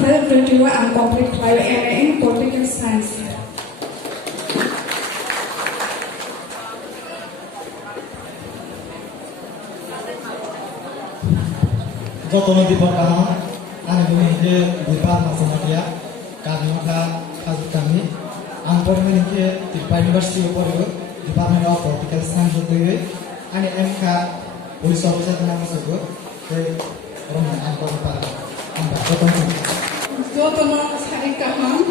2022 ang complete file in Political Science. Jotono di pertama, ane ini di Parma Somalia, kami maka kasus kami, ampun ini di University of Department of Political Science itu, ane MK Police Officer nama sebut, dari orang ampun pada, ampun jotono. Jotono hari kaham,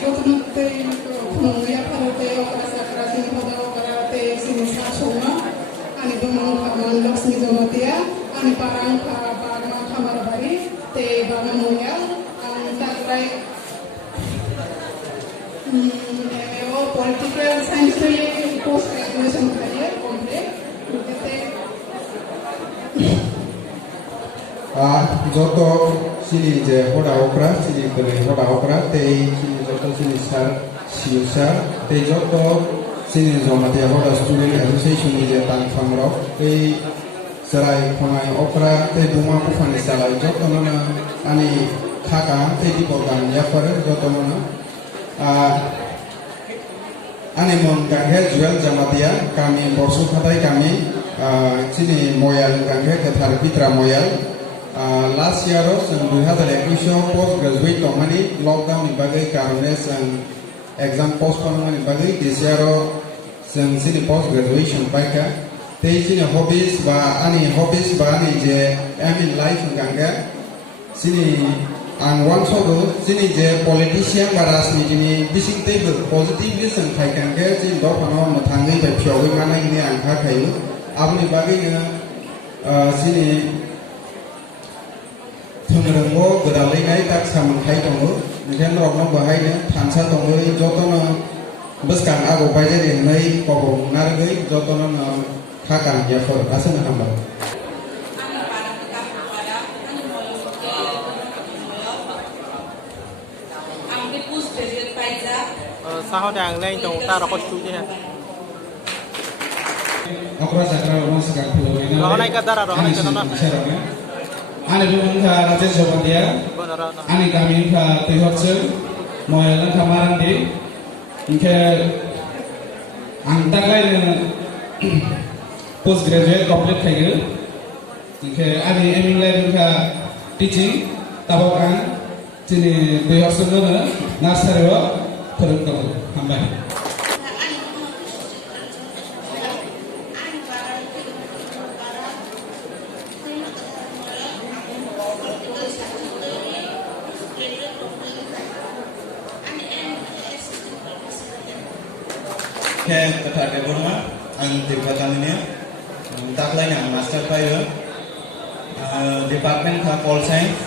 jotono teri penunggu pada teri operasi operasi pada operasi sini sasoma, ane bumang kaman loks ni zomatia. Ani parang parang kamar bari te bangun moyal ang tatay political science to ye post graduation career complete joto sini je hoda okra sini kele hoda okra te sini joto sini sar siusa te joto sini zomatia hoda student association ni je tan famro te serai konai okra te buma kufani salai joto nona ani kaka te di program ya per joto nona ani mon ganghe jual jamatia kami borsu khatai kami sini moyal ganghe ketar pitra moyal last year sen 2021 post graduate tomani lockdown ni bagai karone sen exam postpone ni bagai this year sen sini post graduation baika te sini hobbies ba ani je aim in life gangga sini ang one sodo sini je politician ba rasniti ni bising table positively sang khai gangga sini do pano mathangai ba phyogi mana ini ang kha khai apni bagi na sini thungrangbo gadalai nai tak sam khai tongo nikan rokno bahai na thansa tongo jotono beskang ago bajari nai kobong nargai jotono na Hakan ya for asal hamba. Sao đang lên tàu ta đã có chú chứ hả? Okra sakra orang segar pulau ini. Roh naik ke darah, roh naik ke tanah. Ane belum ka raja Jawadia. Ane kami ka tehotse, moyalan kamaran di. Inke antak lain postgraduate complete kaya, jika ada aiming lain ka teaching, tabok ang sini behorsen na nursery wa perut kamu hamba. Ke kata deborma ang tibatan ini. Tak lain yang master payo department ka pol science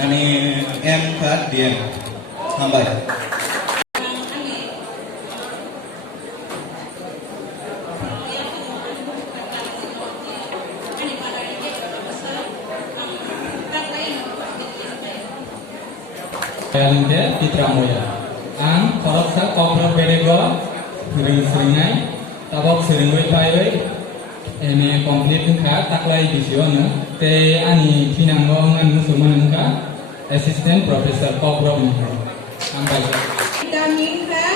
ani M ka DM hambai Kalende Pitra Moya ang korok sa kopro bedego sering-seringai tabok sering payo ini complete ka taklai dision te ani pinango ngan suman ka assistant professor kopro ambai kami ka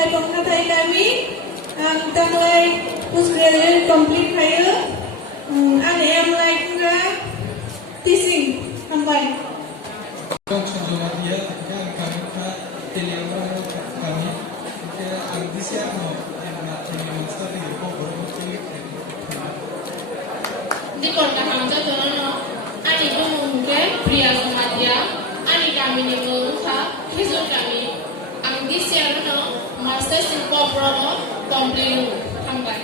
tayong katay kami ang taklay postgraduate complete kayo ang am like ka teaching ambai di Korkaham Jotono ani bumungke pria Somalia ani kami ni muluha hizo kami ang disiarno master sin kopro complete hambai